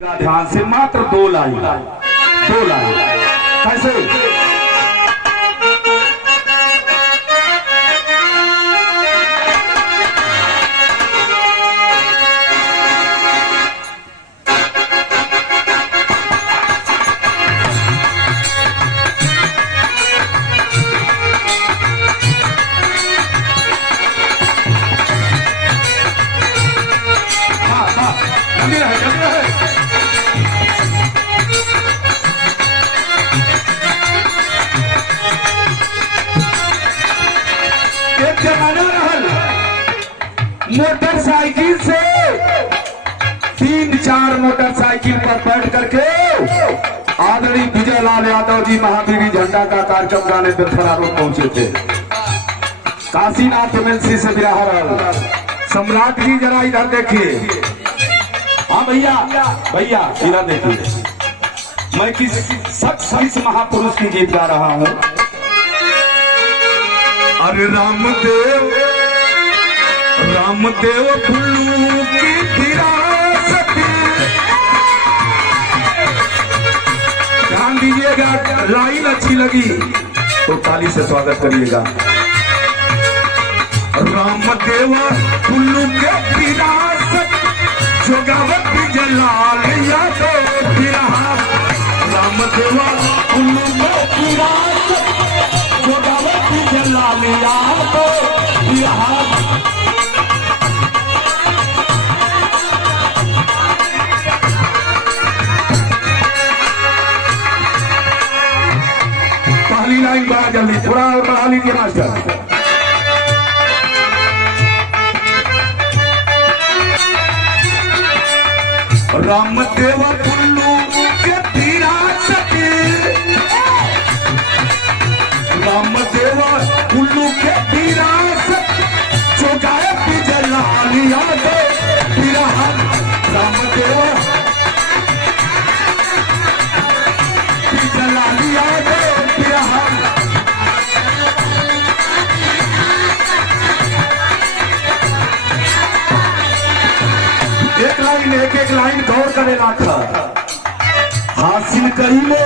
ध्यान से मात्र दो लाइन कैसे। एक जमाना रहल मोटरसाइकिल से 3-4 मोटरसाइकिल पर बैठ करके आदरणीय विजय लाल यादव जी महावीर झंडा का कार्यक्रम गाने पर फरारों पहुंचे थे। काशीनाथ एमएलसी से बिराहर सम्राट जी जरा इधर देखिए। हाँ भैया भैया इधर देखिए, मैं किस महापुरुष की गीत गा रहा हूँ। अरे रामदेव फुल्लू की विरासत, ध्यान दीजिएगा, लाइन अच्छी लगी तो ताली से स्वागत करिएगा। रामदेव फुल्लू के विरासत जोगावत जलाल यादव बिरहा। रामदेव फुल्लू के विरासत जोगावत जलाल यादव बिरहा। पहली लाइन बढ़ा जल्दी, थोड़ा और बढ़ा लीजिए मास्टर। रामदेव फुल्लू के विरासत, रामदेव फुल्लू के विरासत जोगावत जलाल यादव बिरहा। रामदेव जलाल यादव बिरहा। एक लाइन गौर करेगा था हासिल करीले।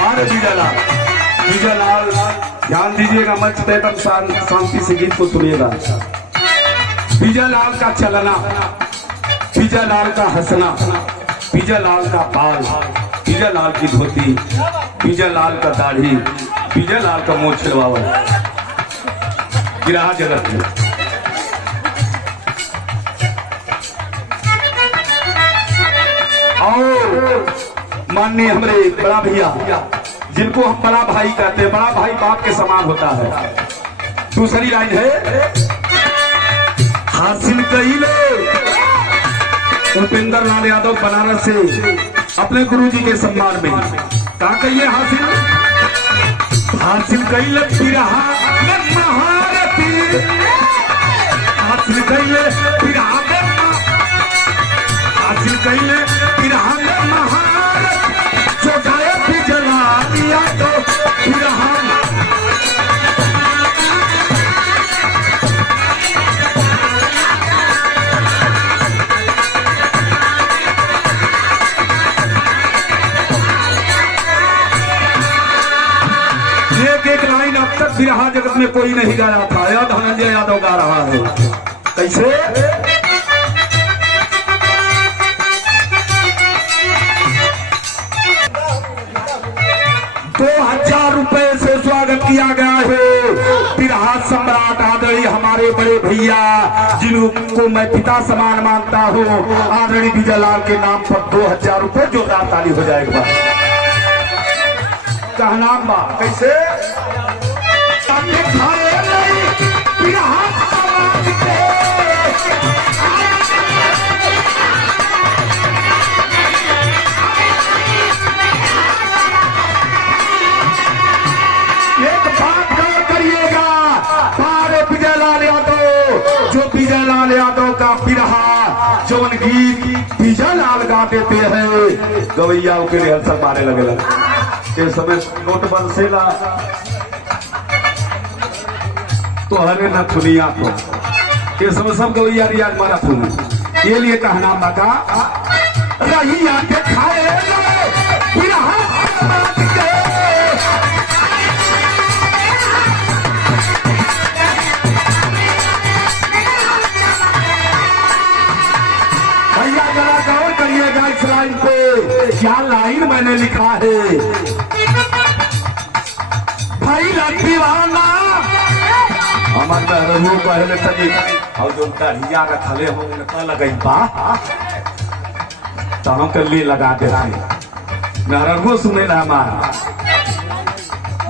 अरे विजय लाल ध्यान दीजिएगा, मंच पे तक शांति से गीत को सुनिएगा। विजय लाल का चलना, विजय लाल का हंसना, विजय लाल का बाल, विजय लाल की धोती, विजय लाल का दाढ़ी, विजय लाल का मोछ छिलवावा गिरा जगत में। और माननीय हमारे बड़ा भैया जिनको हम बड़ा भाई कहते हैं, बड़ा भाई बाप के समान होता है। दूसरी लाइन है हासिल कईले। उपेंद्र लाल यादव बनारस से अपने गुरुजी के सम्मान में कहा कहिए हासिल कईले बिरहा महारथी। हासिल कईले बिरहा, हासिल कईले बिरहा महारत जोगावत जलाल यादव बिरहा। एक लाइन अब तक बिरहा जगत में कोई नहीं गाया था, या धनंजय यादव गा रहा है। कैसे 2000 रुपए से स्वागत किया गया है बिरहा सम्राट आदरणीय हमारे बड़े भैया जिनको मैं पिता समान मानता हूँ, आदरणीय विजय लाल के नाम पर 2000 रुपए जोरदार ताली हो जाएगा। कहनाम बा कैसे विजय लाल यादव का बिरहा जौन गीत विजय लाल गा देते हैं, गवैया के रिहर्सल मारे लगे के समय नोटबंद से ला तो हरे न दुनिया को ये सब गवैया रियाज मारा थू। ये लिए कहना मका नहीं आके खाए बिरहा समाज के। भैया जरा गौर करिएगा इस लाइन पे, क्या लाइन मैंने लिखा है। भाई दीवाना हमारे महरमू पहले तनी और जो दरिया रखले हो उनका लगई बा तो हम के लिए लगा दे रहे महरमू सुने ना हमारा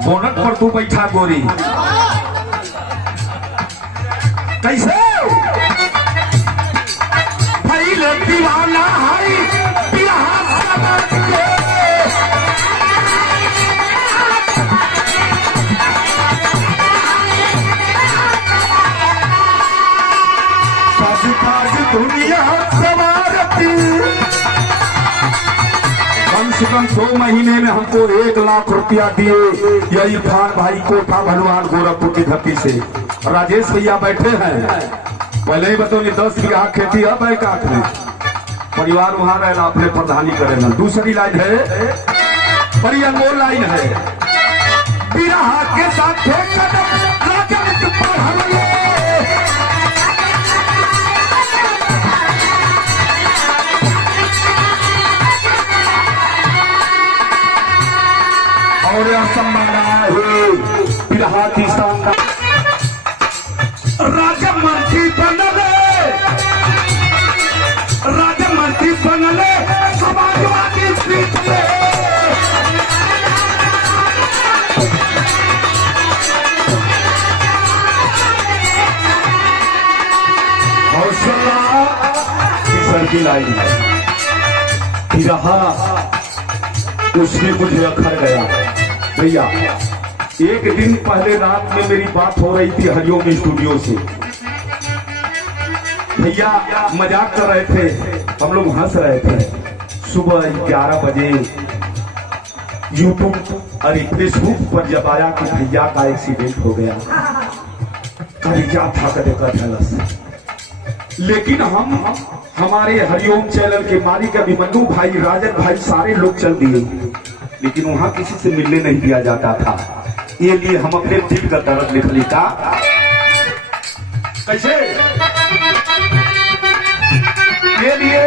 बोनट पर तू बैठा गोरी कैसे भाई दीवाना है बिरहा समाज के। दुनिया सवारती कम से कम 2 महीने में हमको 1 लाख रुपया दिए यही खान भाई कोठा भलवान गोरखपुर की धरती से। राजेश भैया बैठे हैं, पहले ही बतौली 10 बीघा खेती है बैकाठ में, परिवार वहां रहना अपने प्रधानी करेगा। दूसरी लाइन है बड़ी अनमोल लाइन है, बिरहा के साथ और सम्माना है बिरहा की शानदार राजा मंत्री बनले समाजवादी सीट पे। हौसला किशन की लाइन बिरहा उसमें मुझे अखर गया। भैया एक दिन पहले रात में मेरी बात हो रही थी हरिओम स्टूडियो से, भैया मजाक कर रहे थे, हम लोग हंस रहे थे। सुबह 11 बजे यूट्यूब और फेसबुक पर जब आया कि भैया का एक्सीडेंट हो गया, कलेजा था कदे। लेकिन हम हमारे हरिओम चैनल के मालिक अभिमन्यु भाई, राजन भाई, सारे लोग चल दिए, लेकिन वहां किसी से मिलने नहीं दिया जाता था। ये लिए हम अपने दिल का दर्द लिख लिखा कैसे। ये लिए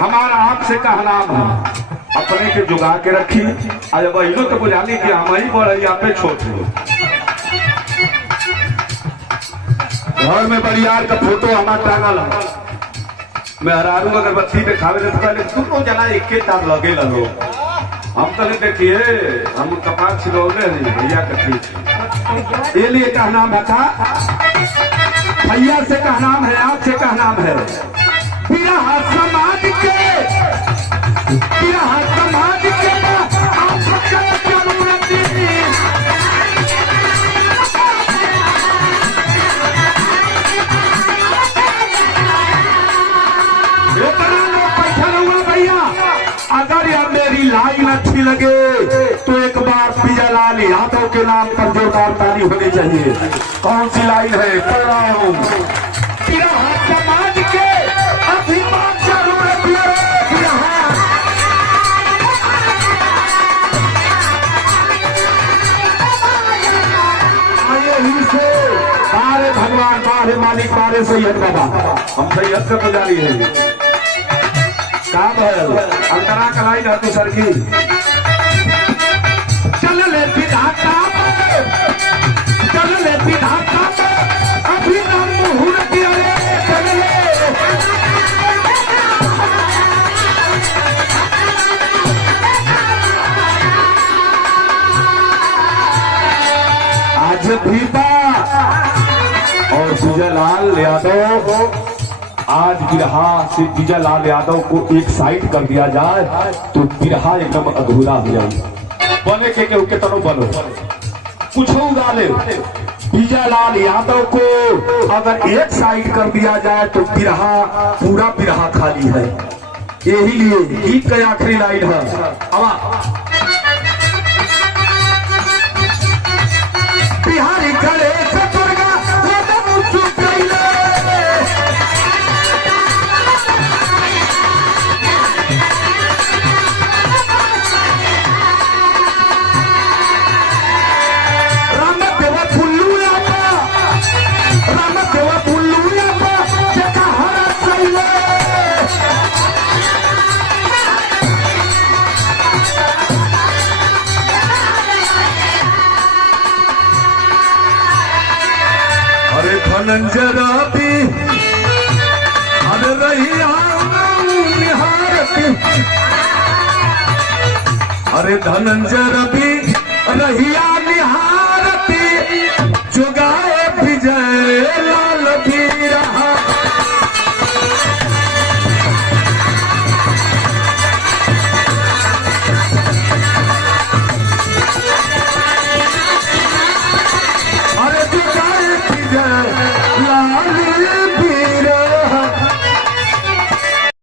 हमारा आपसे कहना है अपने के जुगा के रखी। आज बहनों तो बुझा ली कि हम ही बोल यहाँ पे छोट लो। घर में बड़ियार का फोटो हमारा टांगल है, मैं हरारू अगरबत्ती पे खावे तो पहले दोनों जना एक तार लगे लो। हम तो नहीं देखिए हम कपाल छिलौले भैया कथी। ये लिए का नाम है था भैया से का नाम है, आपसे का नाम है बिरहा समाज के। बिरहा समाज के अगर यह मेरी लाइन अच्छी लगे तो एक बार पिजालाल यादव के नाम पर जोरदार ताली होनी चाहिए। कौन सी लाइन है? प्रणाम बिरहा समाज के अभिमान से बारे भगवान बारे मालिक बारे सैयद बाबा, हम सैयद का पुजारी है। काम है अंतरा कलाई है तू सर की चल ले विधाता अभी नाम मुहूर्त चल ले। आज भीता और विजयलाल यादव, आज बिरहा से विजयलाल यादव को एक साइड कर दिया जाए तो बिरहा एकदम अधूरा हो जाए। बने के तनो बनो कुछ उड़ा ले। विजयलाल यादव को अगर एक साइड कर दिया जाए तो बिरहा पूरा बिरहा खाली है। यही लिए गीत का आखिरी लाइन है। बिहारी खड़े अरे धनंजय रवि रहिया